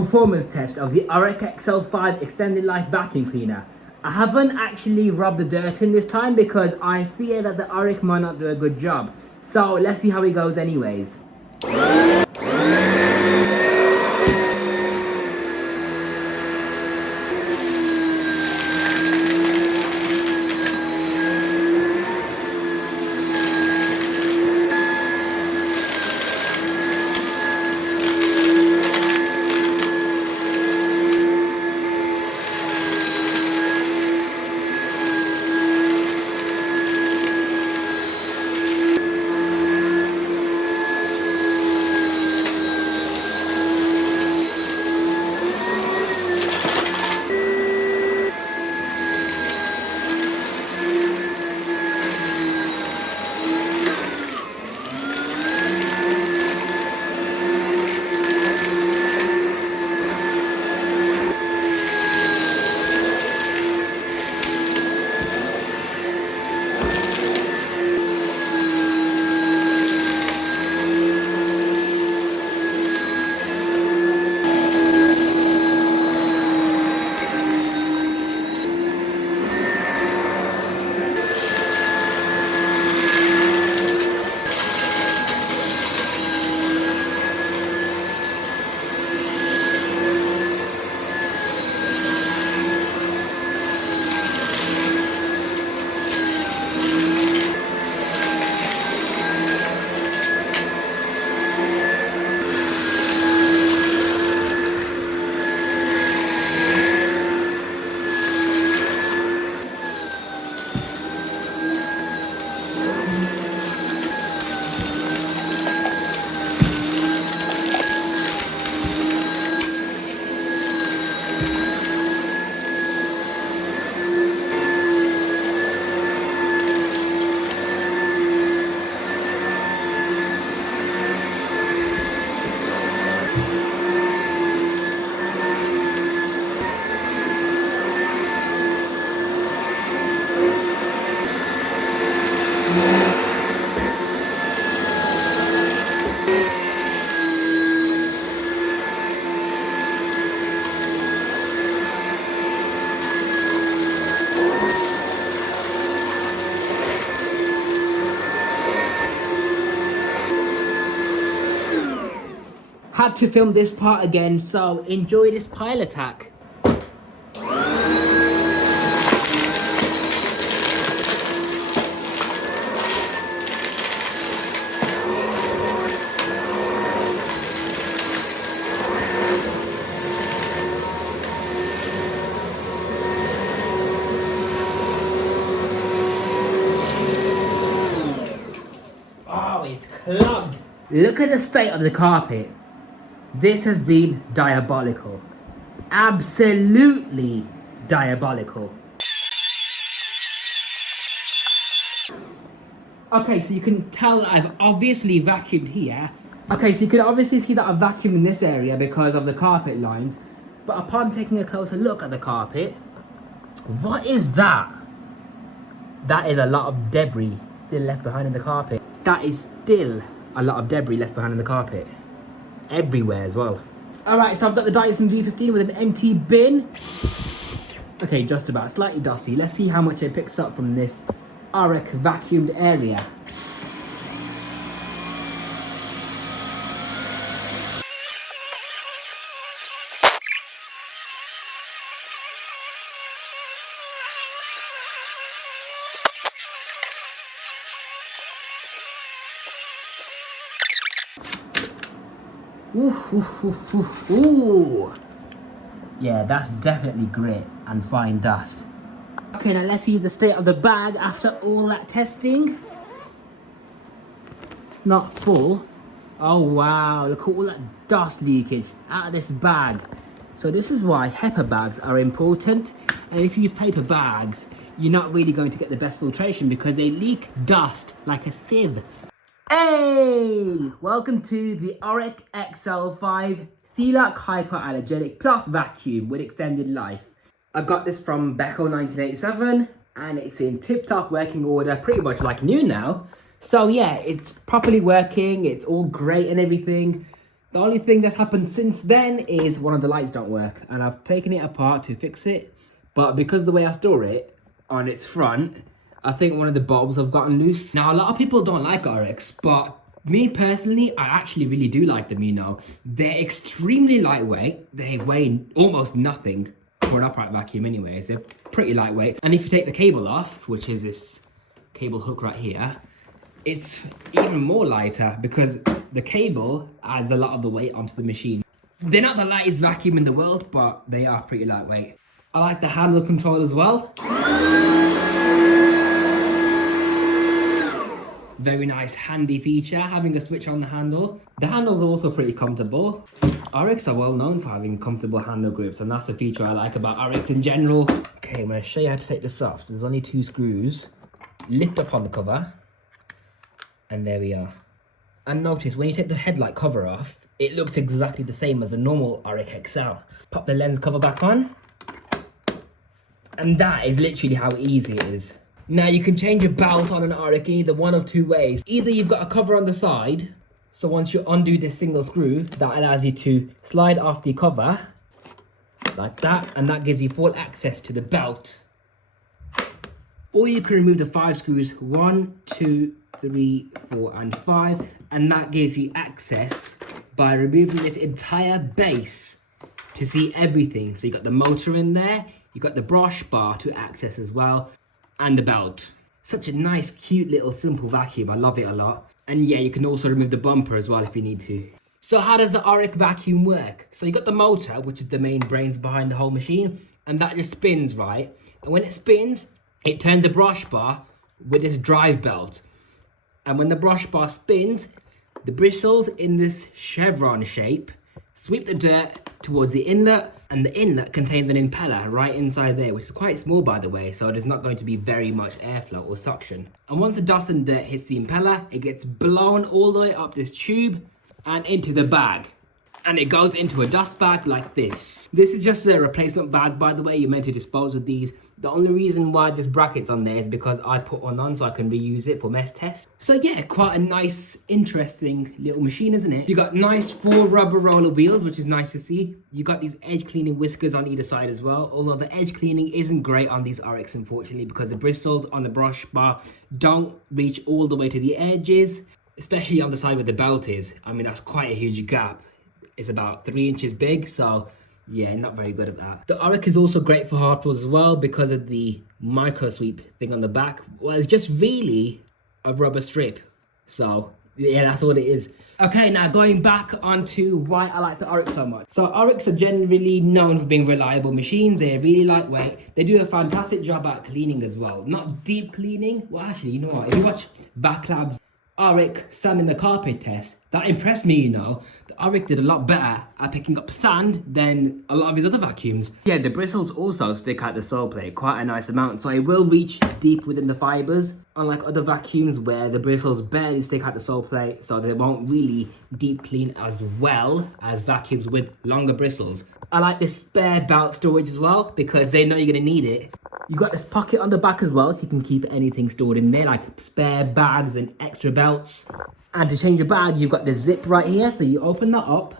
performance test of the Oreck XL5 extended life vacuum cleaner. I haven't actually rubbed the dirt in this time because I fear that the Oreck might not do a good job. So let's see how it goes anyways. Had to film this part again, so enjoy this pile attack. Oh, it's clogged. Look at the state of the carpet. This has been diabolical. Absolutely diabolical. Okay, so you can tell that I've obviously vacuumed here. Okay, so you can obviously see that I've vacuumed in this area because of the carpet lines. But upon taking a closer look at the carpet, what is that? That is a lot of debris still left behind in the carpet. That is still a lot of debris left behind in the carpet. Everywhere as well. Alright, so I've got the Dyson V15 with an empty bin. Okay, just about. Slightly dusty. Let's see how much it picks up from this Oreck vacuumed area. Ooh. Yeah, that's definitely grit and fine dust. Okay, now let's see the state of the bag after all that testing. It's not full. Oh wow, look at all that dust leakage out of this bag. So this is why HEPA bags are important. And if you use paper bags, you're not really going to get the best filtration because they leak dust like a sieve. Hey! Welcome to the Oreck XL5 Sea-Lock Hypoallergenic Plus Vacuum with extended life. I got this from Beko 1987 and it's in tip-top working order, pretty much like new now. So yeah, it's properly working, it's all great and everything. The only thing that's happened since then is one of the lights don't work, and I've taken it apart to fix it. But because the way I store it on its front, I think one of the bulbs have gotten loose. Now, a lot of people don't like Orecks, but me personally, I actually really do like them, you know. They're extremely lightweight. They weigh almost nothing for an upright vacuum anyways. They're pretty lightweight. And if you take the cable off, which is this cable hook right here, it's even more lighter because the cable adds a lot of the weight onto the machine. They're not the lightest vacuum in the world, but they are pretty lightweight. I like the handle control as well. Very nice handy feature, having a switch on the handle. The handle's also pretty comfortable. Orecks are well known for having comfortable handle grips, and that's the feature I like about Orecks in general. Okay, I'm going to show you how to take this off. So there's only 2 screws. Lift up on the cover, and there we are. And notice when you take the headlight cover off, it looks exactly the same as a normal Oreck XL. Pop the lens cover back on, and that is literally how easy it is. Now you can change a belt on an Oreck in either one of 2 ways. Either you've got a cover on the side, so once you undo this single screw, that allows you to slide off the cover, like that, and that gives you full access to the belt. Or you can remove the 5 screws, 1, 2, 3, 4, and 5, and that gives you access by removing this entire base to see everything. So you got the motor in there, you got the brush bar to access as well, and the belt. Such a nice, cute little simple vacuum. I love it a lot. And yeah, you can also remove the bumper as well if you need to. So how does the Oreck vacuum work? So you got the motor, which is the main brains behind the whole machine, and that just spins, right? And when it spins, it turns the brush bar with this drive belt. And when the brush bar spins, the bristles in this chevron shape sweep the dirt towards the inlet, and the inlet contains an impeller right inside there, which is quite small by the way, so there's not going to be very much airflow or suction. And once the dust and dirt hits the impeller, it gets blown all the way up this tube and into the bag. And it goes into a dust bag like this. This is just a replacement bag, by the way. You're meant to dispose of these. The only reason why there's brackets on there is because I put one on so I can reuse it for mess tests. So yeah, quite a nice, interesting little machine, isn't it? You got nice 4 rubber roller wheels, which is nice to see. You got these edge cleaning whiskers on either side as well. Although the edge cleaning isn't great on these Orecks, unfortunately, because the bristles on the brush bar don't reach all the way to the edges, especially on the side where the belt is. I mean, that's quite a huge gap. It's about 3 inches big, so yeah, not very good at that. The Oreck is also great for hard floors as well because of the micro sweep thing on the back. Well, it's just really a rubber strip. So yeah, that's what it is. Okay, now going back onto why I like the Oreck so much. So Orecks are generally known for being reliable machines. They're really lightweight. They do a fantastic job at cleaning as well. Not deep cleaning. Well, actually, you know what? If you watch Backlab's Oreck sanding the carpet test, that impressed me, you know. The Oreck did a lot better at picking up sand than a lot of his other vacuums. Yeah, the bristles also stick out the sole plate quite a nice amount, so it will reach deep within the fibers, unlike other vacuums where the bristles barely stick out the sole plate, so they won't really deep clean as well as vacuums with longer bristles. I like this spare belt storage as well because they know you're gonna need it. You got this pocket on the back as well, so you can keep anything stored in there, like spare bags and extra belts. And to change your bag, you've got this zip right here, so you open that up,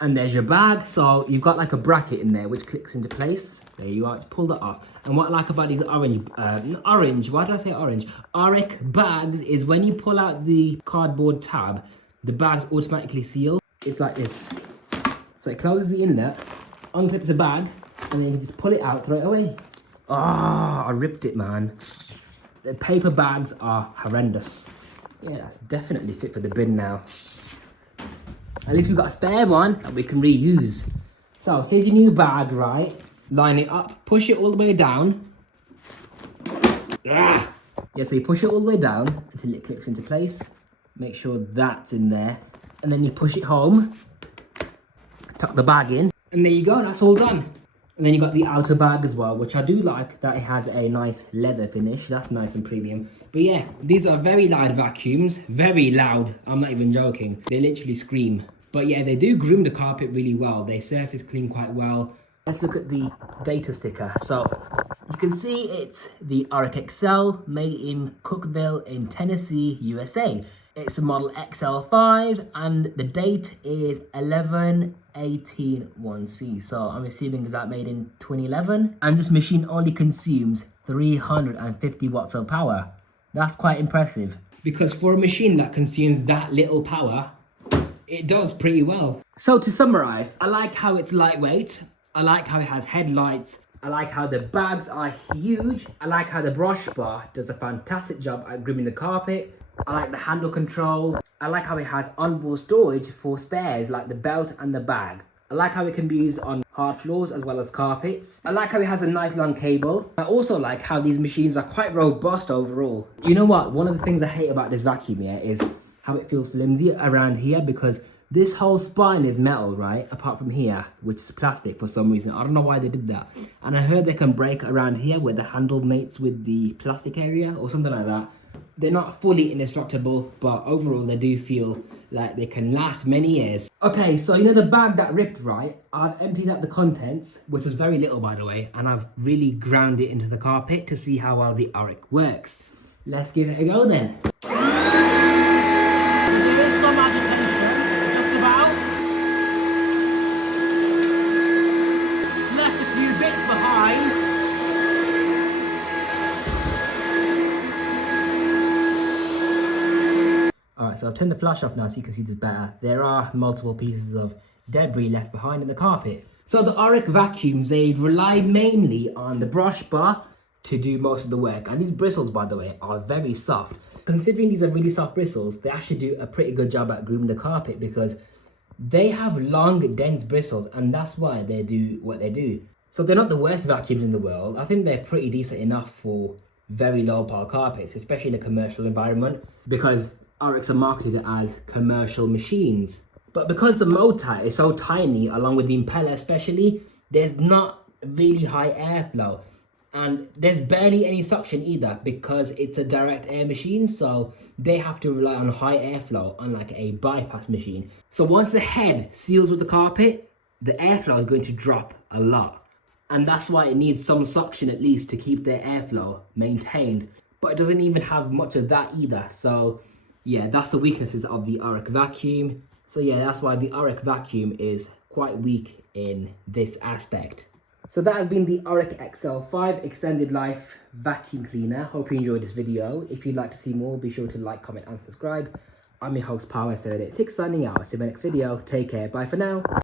and there's your bag. So you've got like a bracket in there which clicks into place. There you are, just pull that off. And what I like about these why did I say orange? Oreck bags is when you pull out the cardboard tab, the bag's automatically sealed. It's like this. So it closes the inlet, unclips the bag, and then you just pull it out, throw it away. Ah, I ripped it, man. The paper bags are horrendous. Yeah, that's definitely fit for the bin now. At least we've got a spare one that we can reuse. So here's your new bag, right? Line it up, push it all the way down. Ah! Yeah, so you push it all the way down until it clicks into place. Make sure that's in there. And then you push it home. Tuck the bag in. And there you go, that's all done. And then you got the outer bag as well, which I do like that it has a nice leather finish. That's nice and premium. But yeah, these are very loud vacuums. Very loud. I'm not even joking. They literally scream. But yeah, they do groom the carpet really well. They surface clean quite well. Let's look at the data sticker. So you can see it's the Oreck XL made in Cookeville in Tennessee, USA. It's a model XL5 and the date is 11/18/1C. So I'm assuming is that made in 2011. And this machine only consumes 350 watts of power. That's quite impressive. Because for a machine that consumes that little power, it does pretty well. So to summarize, I like how it's lightweight. I like how it has headlights. I like how the bags are huge. I like how the brush bar does a fantastic job at grooming the carpet. I like the handle control. I like how it has onboard storage for spares like the belt and the bag. I like how it can be used on hard floors as well as carpets. I like how it has a nice long cable. I also like how these machines are quite robust overall. You know what? One of the things I hate about this vacuum here is how it feels flimsy around here because this whole spine is metal, right? Apart from here, which is plastic for some reason. I don't know why they did that. And I heard they can break around here where the handle mates with the plastic area or something like that. They're not fully indestructible, but overall they do feel like they can last many years. Okay, so you know the bag that ripped, right? I've emptied out the contents, which was very little by the way, and I've really ground it into the carpet to see how well the Oreck works. Let's give it a go then. So there is some agitation, just about. It's left a few bits behind. Alright, so I've turned the flash off now so you can see this better. There are multiple pieces of debris left behind in the carpet. So the Oreck vacuums, they rely mainly on the brush bar to do most of the work. And these bristles, by the way, are very soft. Considering these are really soft bristles, they actually do a pretty good job at grooming the carpet because they have long, dense bristles and that's why they do what they do. So they're not the worst vacuums in the world. I think they're pretty decent enough for very low power carpets, especially in a commercial environment because Orecks are marketed as commercial machines. But because the motor is so tiny, along with the impeller especially, there's not really high airflow. And there's barely any suction either because it's a direct air machine, so they have to rely on high airflow unlike a bypass machine. So once the head seals with the carpet, the airflow is going to drop a lot. And that's why it needs some suction at least to keep the airflow maintained. But it doesn't even have much of that either, so yeah, that's the weaknesses of the Oreck vacuum. So yeah, that's why the Oreck vacuum is quite weak in this aspect. So that has been the Oreck XL5 extended life vacuum cleaner. Hope you enjoyed this video. If you'd like to see more, be sure to like, comment and subscribe. I'm your host, Power 786, signing out. See you in my next video. Take care. Bye for now.